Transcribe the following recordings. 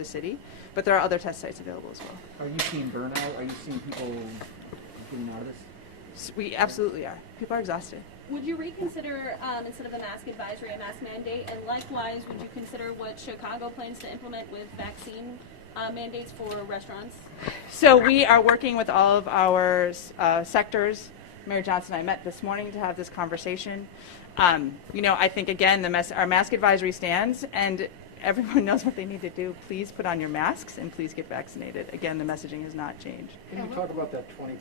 the city, but there are other test sites available as well. Are you seeing burnout? Are you seeing people getting out of this? We absolutely are. People are exhausted. Would you reconsider, instead of a mask advisory, a mask mandate? And likewise, would you consider what Chicago plans to implement with vaccine mandates for restaurants? So we are working with all of our sectors. Mayor Johnson and I met this morning to have this conversation. I think, again, our mask advisory stands, and everyone knows what they need to do. Please put on your masks and please get vaccinated. Again, the messaging has not changed. Can you talk about that 20%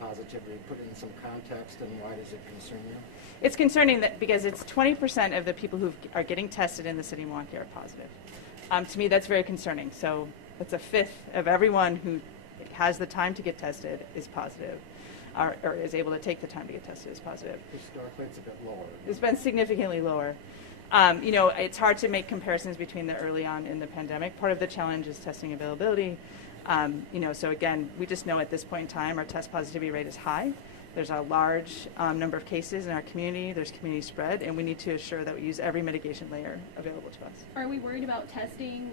positivity, put it in some context, and why does it concern you? It's concerning because it's 20% of the people who are getting tested in the city of Milwaukee are positive. To me, that's very concerning. So it's a fifth of everyone who has the time to get tested is positive, or is able to take the time to get tested is positive. Historically, it's a bit lower. It's been significantly lower. It's hard to make comparisons between the early on in the pandemic. Part of the challenge is testing availability. So again, we just know at this point in time our test positivity rate is high. There's a large number of cases in our community. There's community spread, and we need to assure that we use every mitigation layer available to us. Are we worried about testing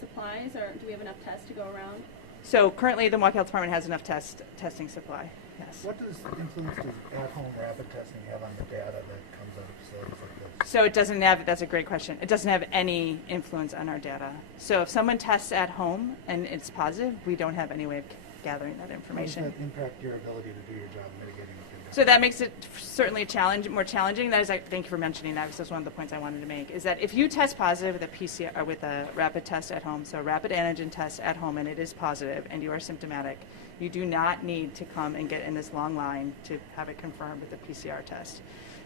supplies, or do we have enough tests to go around? So currently the Milwaukee Health Department has enough testing supply, yes. What influence does at-home rapid testing have on the data that comes out of facilities like this? So it doesn't have, that's a great question. It doesn't have any influence on our data. So if someone tests at home and it's positive, we don't have any way of gathering that information. How does that impact your ability to do your job mitigating the pandemic? So that makes it certainly more challenging. That is, thank you for mentioning that, because that's one of the points I wanted to make, is that if you test positive with a PCR, or with a rapid test at home, so a rapid antigen test at home, and it is positive, and you are symptomatic, you do not need to come and get in this long line to have it confirmed with a PCR test.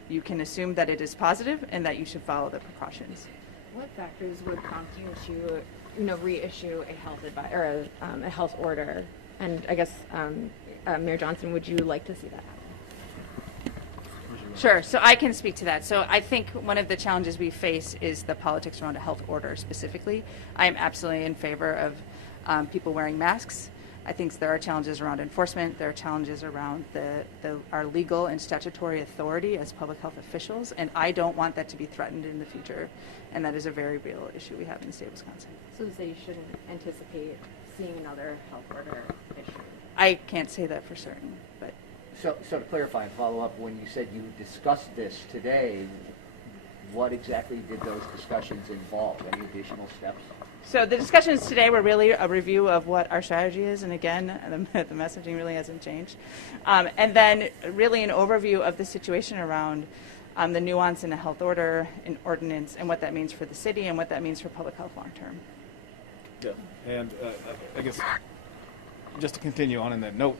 You can assume that it is positive and that you should follow the precautions. What factors would prompt you to, reissue a health a health order? And I guess, Mayor Johnson, would you like to see that happen? Sure, so I can speak to that. So I think one of the challenges we face is the politics around a health order specifically. I am absolutely in favor of people wearing masks. I think there are challenges around enforcement. There are challenges around our legal and statutory authority as public health officials, and I don't want that to be threatened in the future, and that is a very real issue we have in the state of Wisconsin. So you shouldn't anticipate seeing another health order issue? I can't say that for certain, but... So to clarify and follow up, when you said you discussed this today, what exactly did those discussions involve? Any additional steps? So the discussions today were really a review of what our strategy is, and again, the messaging really hasn't changed. And then really an overview of the situation around the nuance in a health order, an ordinance, and what that means for the city and what that means for public health long term. Yeah, and I guess just to continue on in that note,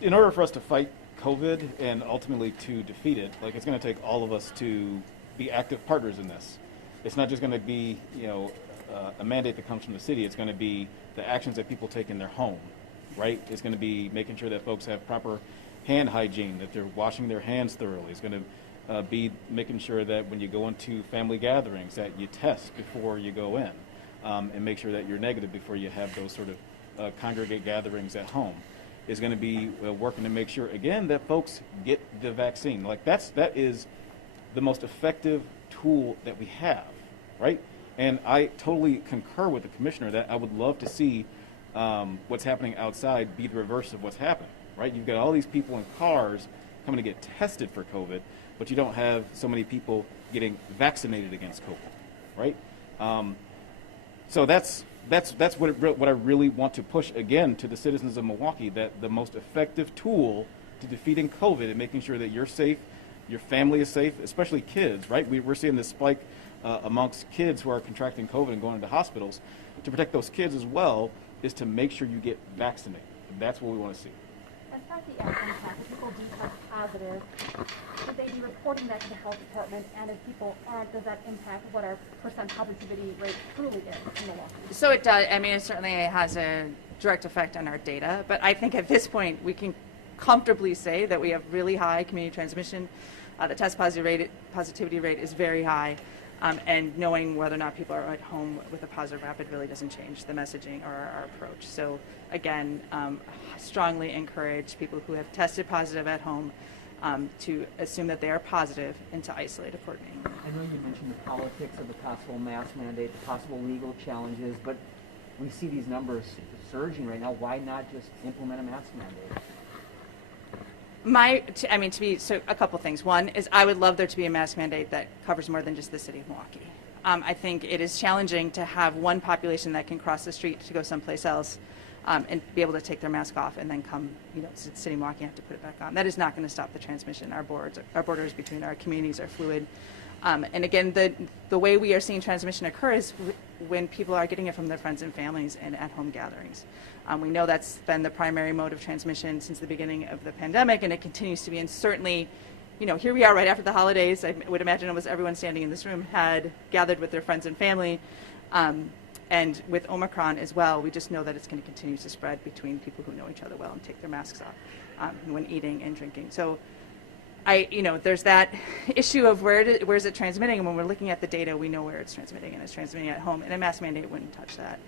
in order for us to fight COVID and ultimately to defeat it, it's going to take all of us to be active partners in this. It's not just going to be, a mandate that comes from the city. It's going to be the actions that people take in their home, right? It's going to be making sure that folks have proper hand hygiene, that they're washing their hands thoroughly. It's going to be making sure that when you go into family gatherings that you test before you go in, and make sure that you're negative before you have those sort of congregate gatherings at home. Is going to be working to make sure, again, that folks get the vaccine. That is the most effective tool that we have, right? And I totally concur with the commissioner that I would love to see what's happening outside be the reverse of what's happening, right? You've got all these people in cars coming to get tested for COVID, but you don't have so many people getting vaccinated against COVID, right? So that's what I really want to push again to the citizens of Milwaukee, that the most effective tool to defeating COVID and making sure that you're safe, your family is safe, especially kids, right? We're seeing this spike amongst kids who are contracting COVID and going into hospitals. To protect those kids as well is to make sure you get vaccinated. That's what we want to see. As far as the outcome test, if people do test positive, should they be reporting that to the health department? And if people aren't, does that impact what our percent positivity rate truly is in Milwaukee? So it does. I mean, it certainly has a direct effect on our data. But I think at this point, we can comfortably say that we have really high community transmission. The test positivity rate is very high. And knowing whether or not people are at home with a positive rapid really doesn't change the messaging or our approach. So again, strongly encourage people who have tested positive at home to assume that they are positive and to isolate accordingly. I know you mentioned the politics of the possible mask mandate, the possible legal challenges, but we see these numbers surging right now. Why not just implement a mask mandate? So a couple things. One is I would love there to be a mask mandate that covers more than just the city of Milwaukee. I think it is challenging to have one population that can cross the street to go someplace else and be able to take their mask off and then come, to the city of Milwaukee and have to put it back on. That is not going to stop the transmission. Our borders between our communities are fluid. And again, the way we are seeing transmission occur is when people are getting it from their friends and families and at-home gatherings. We know that's been the primary mode of transmission since the beginning of the pandemic, and it continues to be. And certainly, here we are right after the holidays. I would imagine almost everyone standing in this room had gathered with their friends and family. And with Omicron as well, we just know that it's going to continue to spread between people who know each other well and take their masks off when eating and drinking. So there's that issue of where is it transmitting, and when we're looking at the data, we know where it's transmitting, and it's transmitting at home, and a mask mandate wouldn't touch that.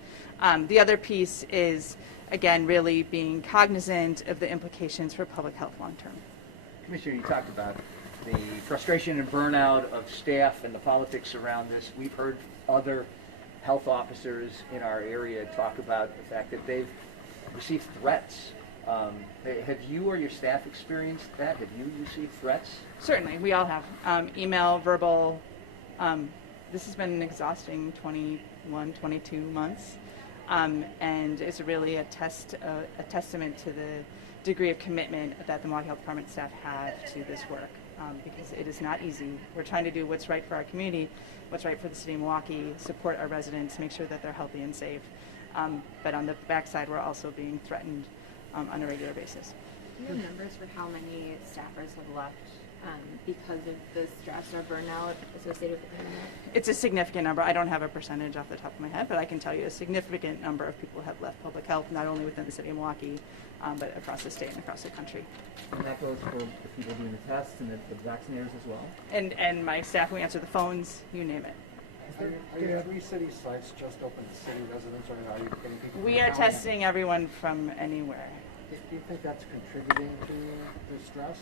The other piece is, again, really being cognizant of the implications for public health long term. Commissioner, you talked about the frustration and burnout of staff and the politics around this. We've heard other health officers in our area talk about the fact that they've received threats. Have you or your staff experienced that? Have you received threats? Certainly, we all have. Email, verbal. This has been an exhausting 21, 22 months. And it's really a testament to the degree of commitment that the Milwaukee Health Department staff have to this work, because it is not easy. We're trying to do what's right for our community, what's right for the city of Milwaukee, support our residents, make sure that they're healthy and safe. But on the backside, we're also being threatened on a regular basis. Do you have numbers for how many staffers have left because of the stress or burnout associated with the pandemic? It's a significant number. I don't have a percentage off the top of my head, but I can tell you a significant number of people have left public health, not only within the city of Milwaukee, but across the state and across the country. And that goes for the people doing the tests and the vaccinators as well? And my staff who answer the phones, you name it. Are your 3 city sites just open to city residents, or are you getting people? We are testing everyone from anywhere. Do you think that's contributing to the stress?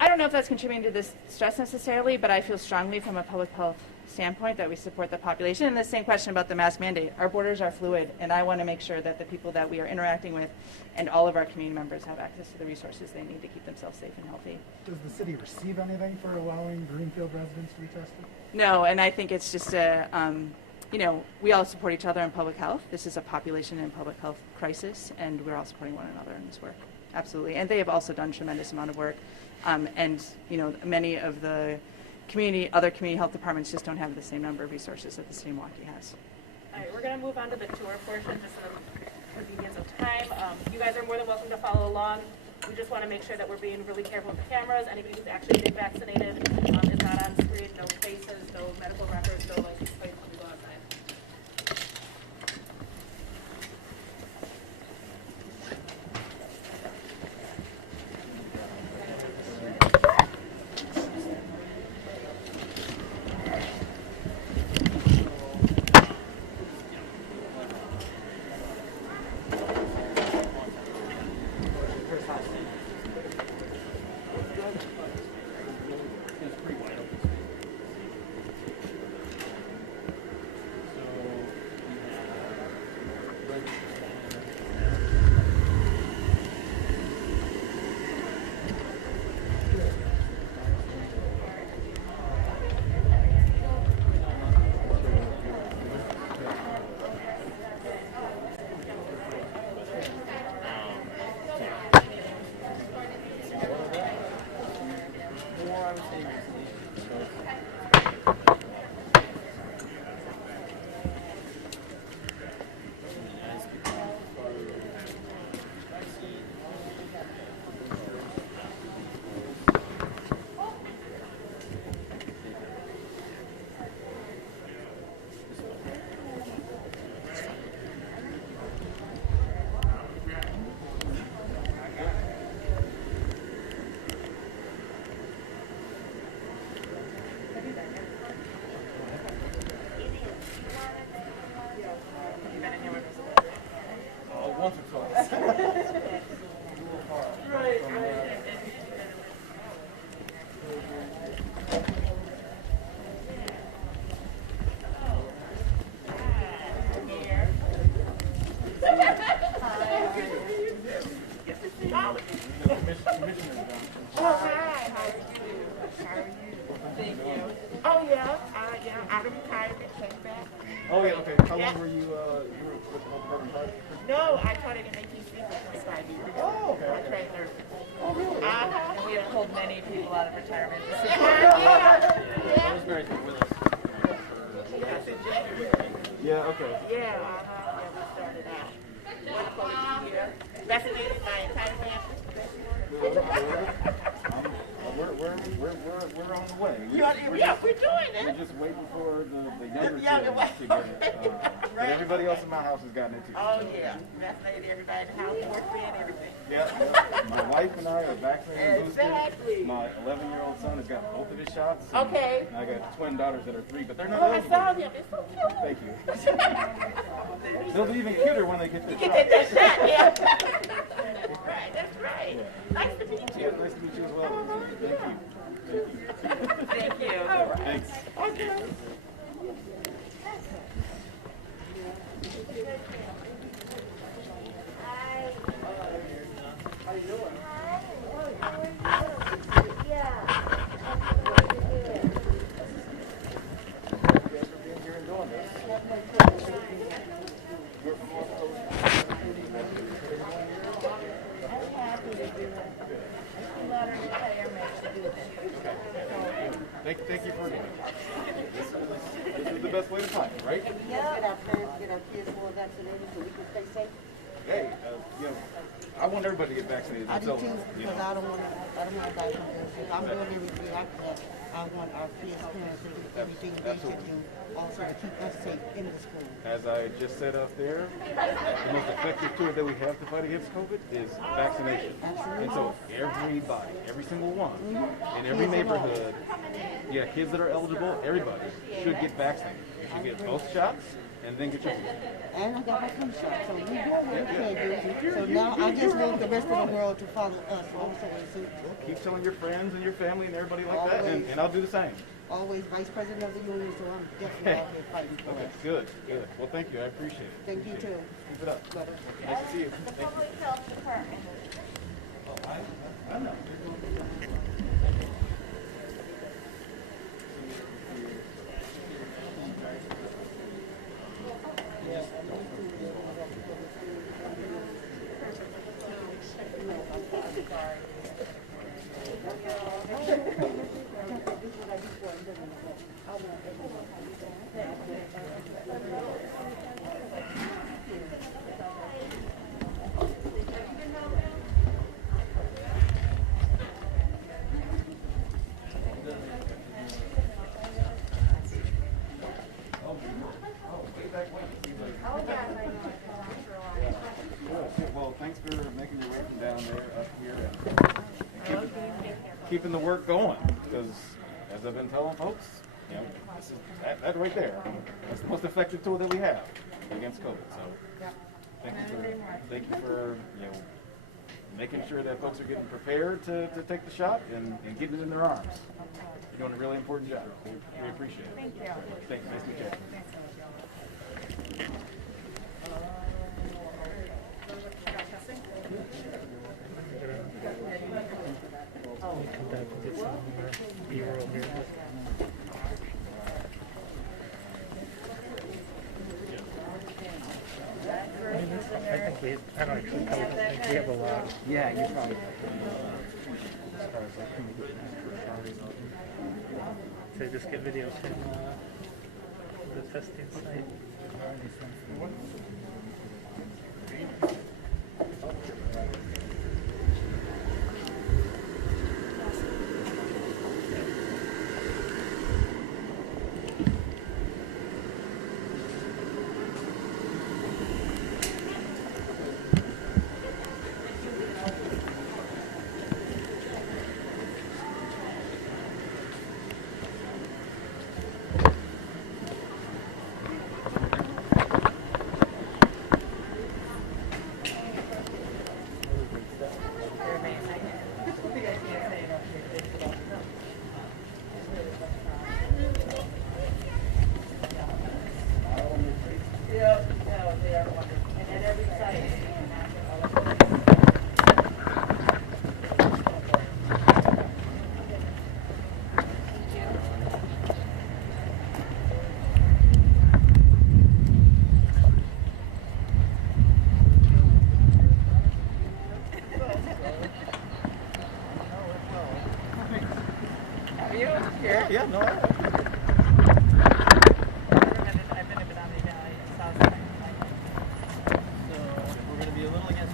I don't know if that's contributing to this stress necessarily, but I feel strongly from a public health standpoint that we support the population. And the same question about the mask mandate. Our borders are fluid, and I want to make sure that the people that we are interacting with and all of our community members have access to the resources they need to keep themselves safe and healthy. Does the city receive anything for allowing Greenfield residents to be tested? No, and I think it's just we all support each other in public health. This is a population and public health crisis, and we're all supporting one another in this work. Absolutely. And they have also done a tremendous amount of work. Many of the other community health departments just don't have the same number of resources that the city of Milwaukee has. All right, we're going to move on to the tour portion just for the convenience of time. You guys are more than welcome to follow along. We just want to make sure that we're being really careful with the cameras. Anybody who's actually been vaccinated is not on screen. No faces, no medical records, no license plates when we go outside. daughter retired and came back. Oh yeah, okay. How Yeah. long were you were with the health department? No, I taught at MATC for 25 years. Oh, okay. I trained nurses. Oh really? Uh-huh. And we have pulled many people out of retirement. Yeah. Rosemary's been with us. Yes, in January. Yeah, okay. Yeah, uh-huh. Yeah, we started out. Wonderful to be here. Vaccinated my entire family. We're on the way. Yeah, we're doing We're it. just waiting for the younger younger kids one. to get it. But Right. everybody else in my house has gotten it too. Oh, yeah. Vaccinated everybody in the house, work and everything. Yeah. My wife and I are vaccinated and boosted. Exactly. My 11-year-old son has got both of his shots. Okay. And I got twin daughters that are 3, but they're not Oh, I eligible. saw them. It's so cute. Thank you. They'll be even cuter when they get their You shot. get that shot, yeah. That's right, that's right. Nice to meet you. Nice to meet you as well. Thank you. Thank you. Thanks. Okay. Thank you for doing it. This is the best way to find it, right? Get our parents, get our kids more vaccinated so we can stay safe. Hey, you know, I want everybody to get vaccinated. I do So, too, you because know, I don't want to die from this. If I'm doing everything I can, I want our kids, parents, to do everything they should do, also to keep us safe in the school. as I just said up there, the most effective tool that we have to fight against COVID is vaccination. And so everybody, every single one, in every neighborhood, yeah, kids that are eligible, everybody should get vaccinated. You should get both shots and then get your booster. And I got my flu shot, so we're doing what we can do. So now I just want the rest of the world to follow us also. So Keep telling your friends and your family and everybody like that, and I'll do the same. always Vice President of the Union, so I'm definitely out here fighting for Okay, us. good, good. Well, thank you. I appreciate it. Thank you too. Keep it up. Bye-bye. Nice to see you. The Thank you. public health department. I know. Well, thanks for making your way from down there up here and keeping the work going. Because as I've been telling folks, you know, this is that right there. That's the most effective tool that we have against COVID. So thank you for you know making sure that folks are getting prepared to take the shot and getting it in their arms. You're doing a really important job. We appreciate it. Thank you. Thanks. Nice to meet you. I think we have a lot. Yeah, you probably. As far as like, can we get to just get videos from the testing site.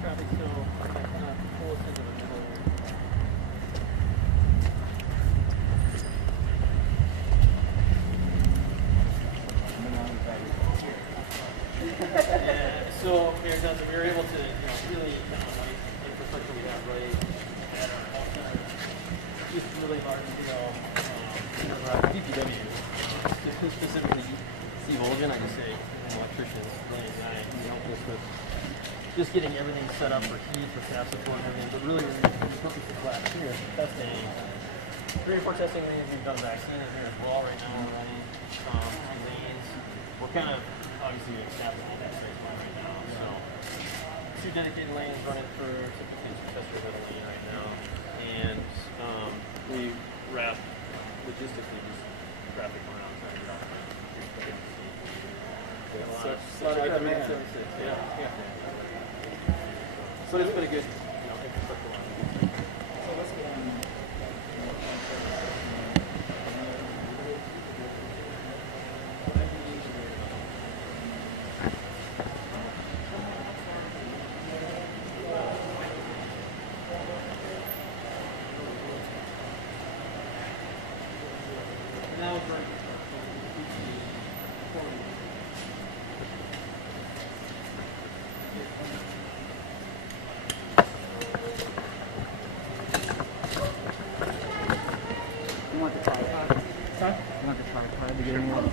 traffic still pull us into the middle. Yeah, so Mayor Johnson, we were able to, really kind of like infrastructure we have right at our health center. Just really hard to, DPW, specifically Steve Olgen, I just say, an electrician, Lane and I, he helped us with just getting everything set up for heat, for staff support and everything, but really the purpose of last year is testing. 3 or 4 testing lanes, we've done vaccine in here as well right now already. 2 lanes. We're kind of obviously doing staff at that stage right now. So 2 dedicated lanes running for typically tester with a lane right now. And we wrap logistically just traffic around trying to get off. A lot of demand. Yeah. So it's been a good, infrastructure line. So let's get on. Now we're You want the tripod? Huh? You want the tripod to get in there?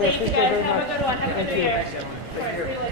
Thank you guys. Have a good one. Have a good New Year. All right, see you later.